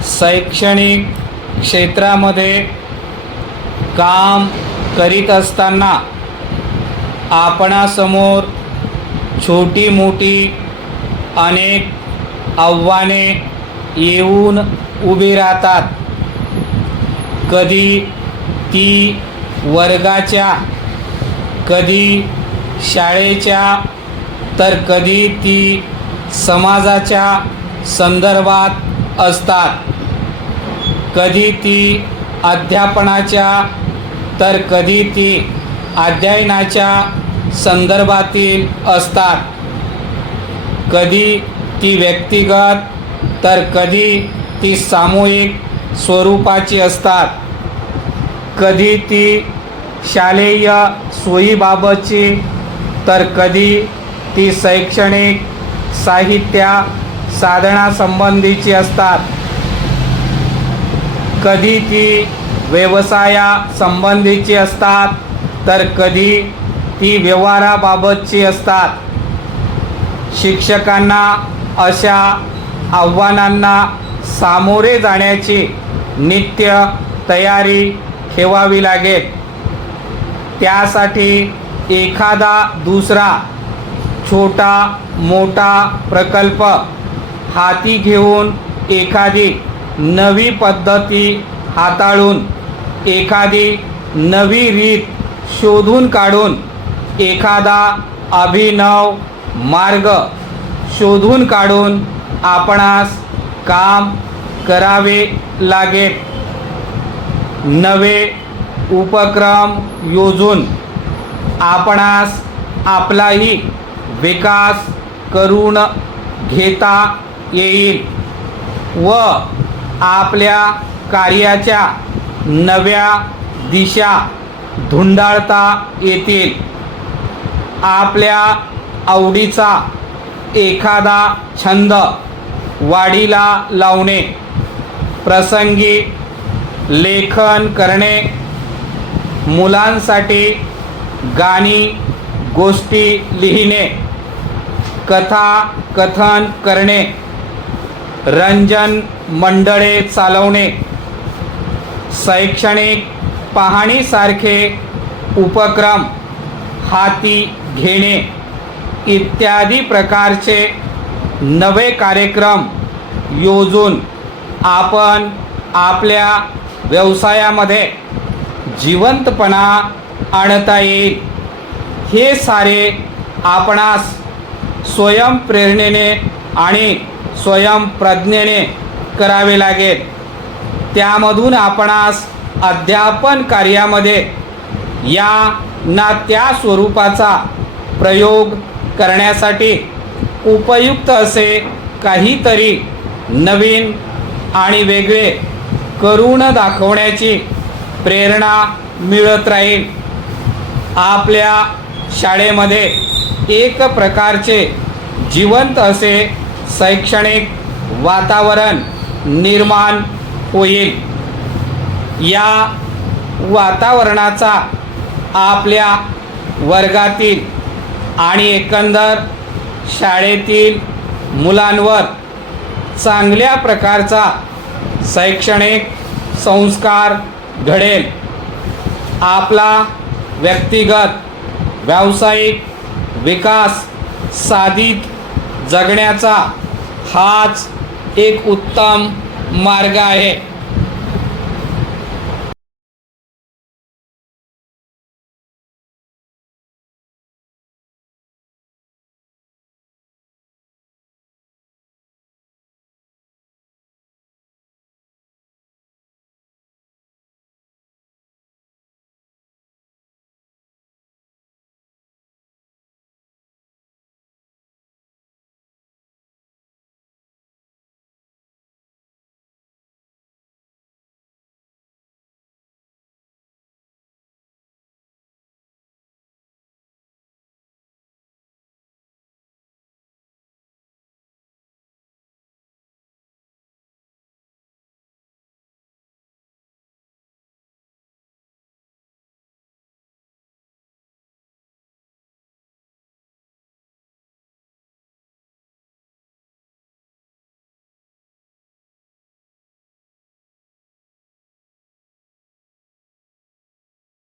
शैक्षणिक क्षेत्रामध्ये काम करीत असताना आपणासमोर छोटी मोठी अनेक आव्हाने येऊन उभी राहतात. कधी ती वर्गाच्या, कधी शाळेच्या, तर कधी ती समाजाच्या संदर्भात असतात. कधी ती अध्यापनाच्या, तर कधी ती अध्ययनाच्या संदर्भातील असतात. कधी ती व्यक्तिगत, तर कधी ती सामूहिक स्वरूपाची असतात. कधी ती शालेय सोयीबाबतची, तर कधी ती शैक्षणिक साहित्य साधनासंबंधीची असतात. कधी ती व्यवसायासंबंधीची असतात, तर कधी ती व्यवहाराबाबतची असतात. शिक्षकांना अशा आव्हानांना सामोरे जाण्याची नित्य तयारी ठेवावी लागेल. त्यासाठी एखादा दुसरा छोटा मोठा प्रकल्प हाती घेऊन, एखादी नवी पद्धती हाताळून, एखादी नवी रीत शोधून काढून, एखादा अभिनव मार्ग शोधून काढून आपणास काम करावे लागेल. नवे उपक्रम योजून आपणास आपलाही विकास करून घेता येईल व आपल्या कार्याच्या नव्या दिशा धुंडाळता येतील. आपल्या आवडीचा एखादा छंद वाढीला लावणे, प्रसंगी लेखन करणे, मुलांसाठी गाणी गोष्टी लिहिणे, कथा कथन करणे, रंजन मंडळे चालवणे, शैक्षणिक पाहणीसारखे उपक्रम हाती घेणे इत्यादी प्रकारचे नवे कार्यक्रम योजून आपण आपल्या व्यवसायामध्ये जिवंतपणा आणता येईल. हे सारे आपणास स्वयंप्रेरणेने आणि स्वयंप्रज्ञेने करावे लागेल. त्यामधून आपणास अध्यापन कार्यामध्ये या ना त्या स्वरूपाचा प्रयोग करण्यासाठी उपयुक्त असे काहीतरी नवीन आणि वेगळे करून दाखवण्याची प्रेरणा मिळत राहील. आपल्या शाळेमध्ये एक प्रकारचे जिवंत असे शैक्षणिक वातावरण निर्माण होईल. या वातावरणाचा आपल्या वर्गातील आणि एकंदर शाळेतील मुलांवर चांगल्या प्रकारचा शैक्षणिक संस्कार घडेल. आपला व्यक्तिगत व्यावसायिक विकास साधित जगण्याचा हाच एक उत्तम मार्ग आहे.